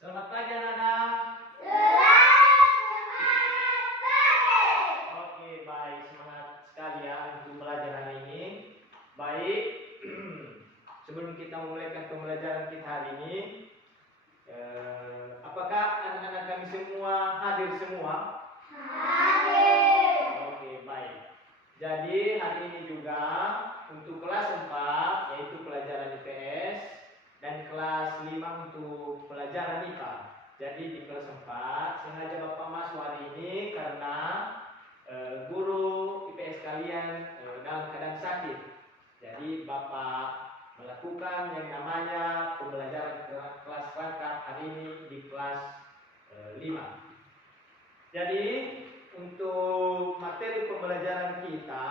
Selamat pagi anak-anak. Selamat pagi. Oke, baik, semangat sekali ya untuk belajar hari ini. Baik, sebelum kita memulai pembelajaran kita hari ini, apakah anak-anak kami semua hadir semua? Hadir. Oke, baik. Jadi hari ini juga untuk kelas 4 yaitu pelajaran IPS dan kelas 5 untuk pelajaran IPA. Jadi di kelas 4 sengaja Bapak masuk hari ini karena guru IPS kalian dalam keadaan sakit. Jadi Bapak melakukan yang namanya pembelajaran kelas rangka hari ini di kelas 5. Jadi untuk materi pembelajaran kita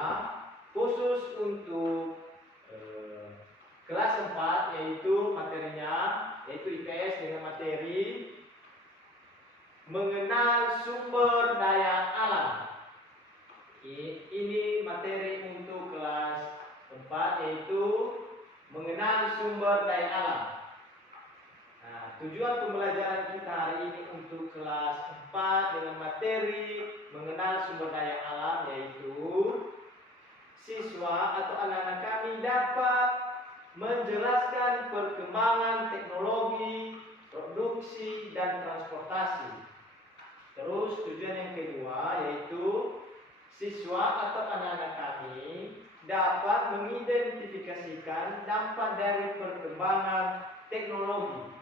khusus untuk kelas 4 yaitu materinya yaitu IPS dengan materi mengenal sumber daya alam. Ini materi untuk kelas 4 yaitu mengenal sumber daya alam. Nah, tujuan pembelajaran kita hari ini untuk kelas 4 dengan materi mengenal sumber daya alam yaitu siswa atau anak-anak kami dapat menjelaskan perkembangan teknologi, produksi, dan transportasi. Terus tujuan yang kedua yaitu siswa atau anak-anak kami dapat mengidentifikasikan dampak dari perkembangan teknologi.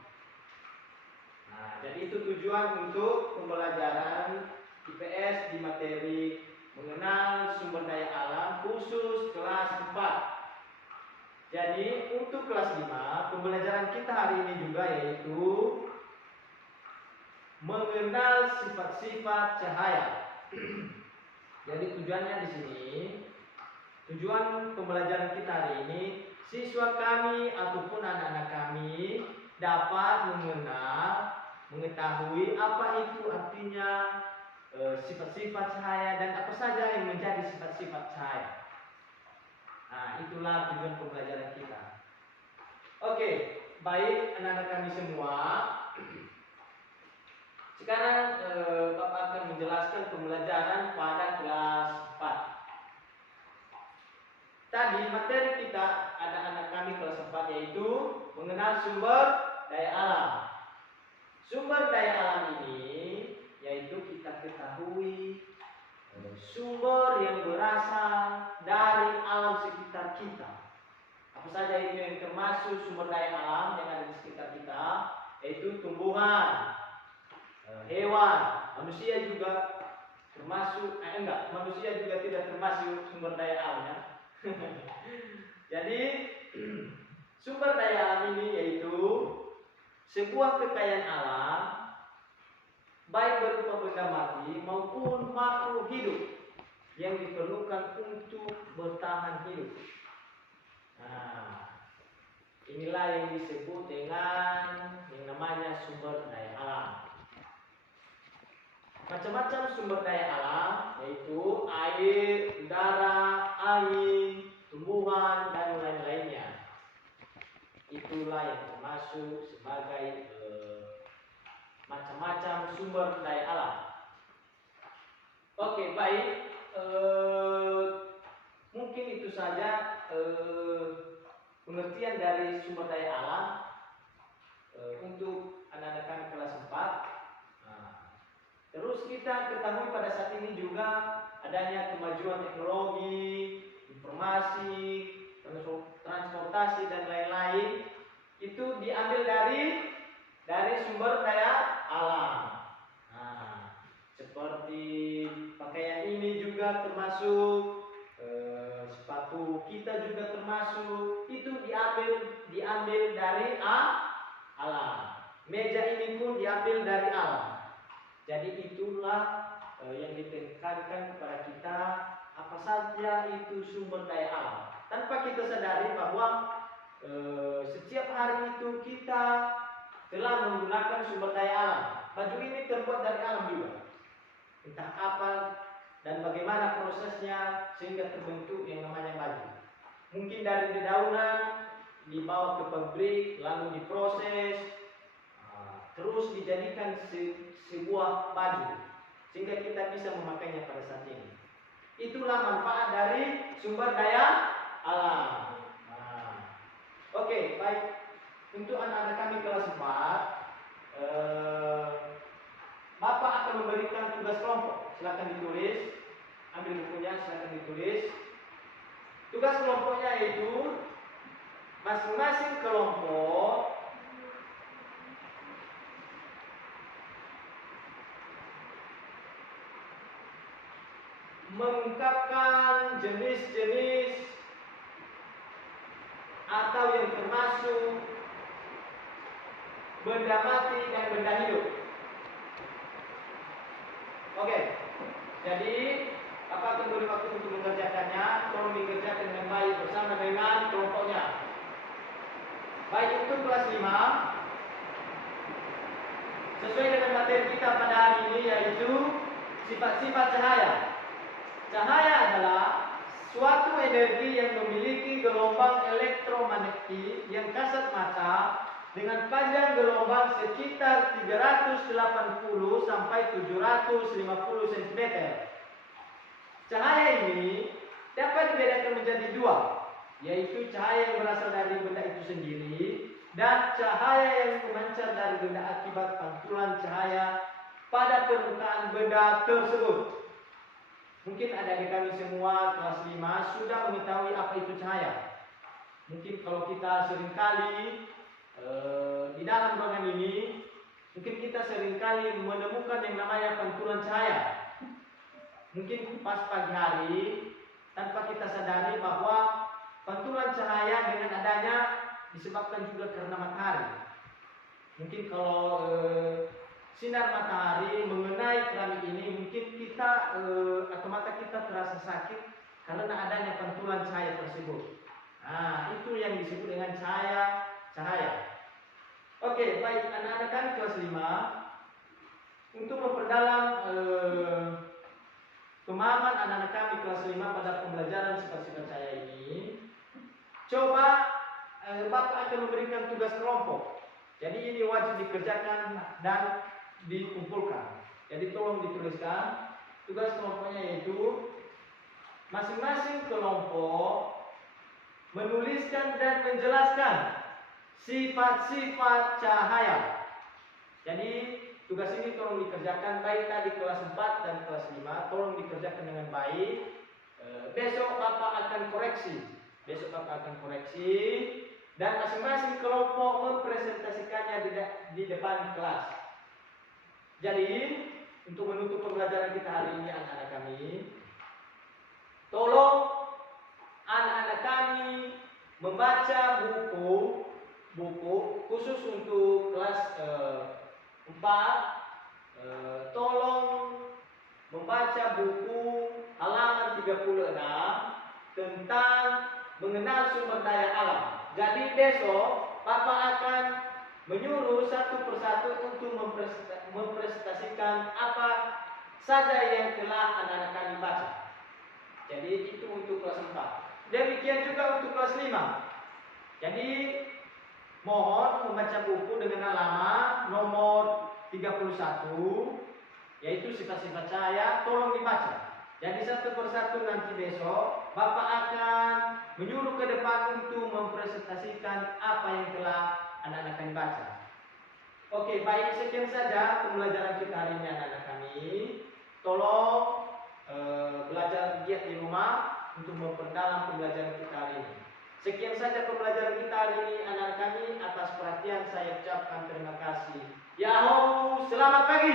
Nah, jadi itu tujuan untuk pembelajaran IPS di materi mengenal sumber daya alam khusus kelas 4. Jadi untuk kelas 5 pembelajaran kita hari ini juga yaitu mengenal sifat-sifat cahaya. Jadi tujuannya di sini, tujuan pembelajaran kita hari ini, siswa kami ataupun anak-anak kami dapat mengetahui apa itu artinya sifat-sifat cahaya dan apa saja yang menjadi sifat-sifat cahaya. Nah, itulah tujuan pembelajaran kita. Oke, baik anak-anak kami semua. Sekarang Bapak akan menjelaskan pembelajaran pada kelas 4. Tadi materi kita ada anak kami kelas 4 yaitu mengenal sumber daya alam. Sumber daya alam ini yaitu kita ketahui sumber yang berasal dari alam sekitar kita. Apa saja itu yang termasuk sumber daya alam yang ada di sekitar kita, yaitu tumbuhan, hewan, manusia juga termasuk, manusia juga tidak termasuk sumber daya alamnya. Jadi sumber daya alam ini yaitu sebuah kekayaan alam baik berupa benda mati maupun makhluk hidup yang diperlukan untuk bertahan hidup. Nah, inilah yang disebut dengan yang namanya sumber daya alam. Macam-macam sumber daya alam yaitu air, udara, angin, tumbuhan, dan lain-lainnya. Itulah yang termasuk sebagai macam-macam sumber daya alam. Oke, baik. Mungkin itu saja pengertian dari sumber daya alam untuk anak-anak kami kelas 4. Terus kita ketahui pada saat ini juga adanya kemajuan teknologi, informasi, transportasi dan lain-lain itu diambil dari sumber daya alam. Nah, seperti pakaian ini juga termasuk, sepatu kita juga termasuk, itu diambil dari alam. Meja ini pun diambil dari alam. Jadi itulah yang ditekankan kepada kita apa saja itu sumber daya alam. Tanpa kita sadari bahwa setiap hari itu kita telah menggunakan sumber daya alam. Baju ini terbuat dari alam juga. Entah apa dan bagaimana prosesnya sehingga terbentuk yang namanya baju. Mungkin dari dedaunan dibawa ke pabrik lalu diproses, terus dijadikan sebuah baju sehingga kita bisa memakainya pada saat ini. Itulah manfaat dari sumber daya alam. Nah, oke, baik. Untuk anak-anak kami kelas 4, Bapak akan memberikan tugas kelompok. Silakan ditulis. Ambil bukunya, silakan ditulis. Tugas kelompoknya yaitu masing-masing kelompok mengungkapkan jenis-jenis atau yang termasuk benda mati dan benda hidup. Oke, jadi Bapak akan beri waktu untuk mengerjakannya. Tolong dikerjakan dengan baik bersama dengan kelompoknya. Baik, untuk kelas 5, sesuai dengan materi kita pada hari ini yaitu sifat-sifat cahaya. Cahaya adalah suatu energi yang memiliki gelombang elektromagnetik yang kasat mata dengan panjang gelombang sekitar 380 sampai 750 cm. Cahaya ini dapat dibedakan menjadi dua, yaitu cahaya yang berasal dari benda itu sendiri dan cahaya yang memancar dari benda akibat pantulan cahaya pada permukaan benda tersebut. Mungkin adik-adik kami semua kelas 5 sudah mengetahui apa itu cahaya. Mungkin kalau kita seringkali di dalam ruangan ini, mungkin kita seringkali menemukan yang namanya pantulan cahaya. Mungkin pas pagi hari, tanpa kita sadari bahwa pantulan cahaya dengan adanya disebabkan juga karena matahari. Mungkin kalau sinar matahari mengenai keramik ini, mungkin kita atau mata kita terasa sakit karena adanya pantulan cahaya tersebut. Nah, itu yang disebut dengan cahaya. Oke, baik anak-anak kan kelas 5, untuk memperdalam pemahaman anak-anak kami kelas 5 pada pembelajaran sifat-sifat cahaya ini, coba Bapak akan memberikan tugas kelompok. Jadi ini wajib dikerjakan dan dikumpulkan. Jadi tolong dituliskan. Tugas kelompoknya yaitu masing-masing kelompok menuliskan dan menjelaskan sifat-sifat cahaya. Jadi tugas ini tolong dikerjakan baik tadi kelas 4 dan kelas 5. Tolong dikerjakan dengan baik. Besok Bapak akan koreksi. Dan masing-masing kelompok mempresentasikannya di depan kelas. Jadi, untuk menutup pembelajaran kita hari ini anak-anak kami, tolong anak-anak kami membaca buku khusus untuk kelas 4. Tolong membaca buku halaman 36 tentang mengenal sumber daya alam. Jadi besok Bapak akan menyuruh satu persatu untuk mempresentasikan apa saja yang telah anak-anak kami baca. Jadi itu untuk kelas 4. Demikian juga untuk kelas 5. Jadi mohon membaca buku dengan halaman nomor 31, yaitu sifat-sifat cahaya, tolong dibaca. Jadi satu persatu nanti besok Bapak akan menyuruh ke depan untuk mempresentasikan apa yang telah anak-anak kami baca. Oke, baik, sekian saja pembelajaran kita hari ini anak-anak kami. Tolong belajar giat di rumah untuk memperdalam pembelajaran kita hari ini. Sekian saja pembelajaran kita hari ini anak-anak kami. Atas perhatian saya ucapkan terima kasih. Yahoo, selamat pagi.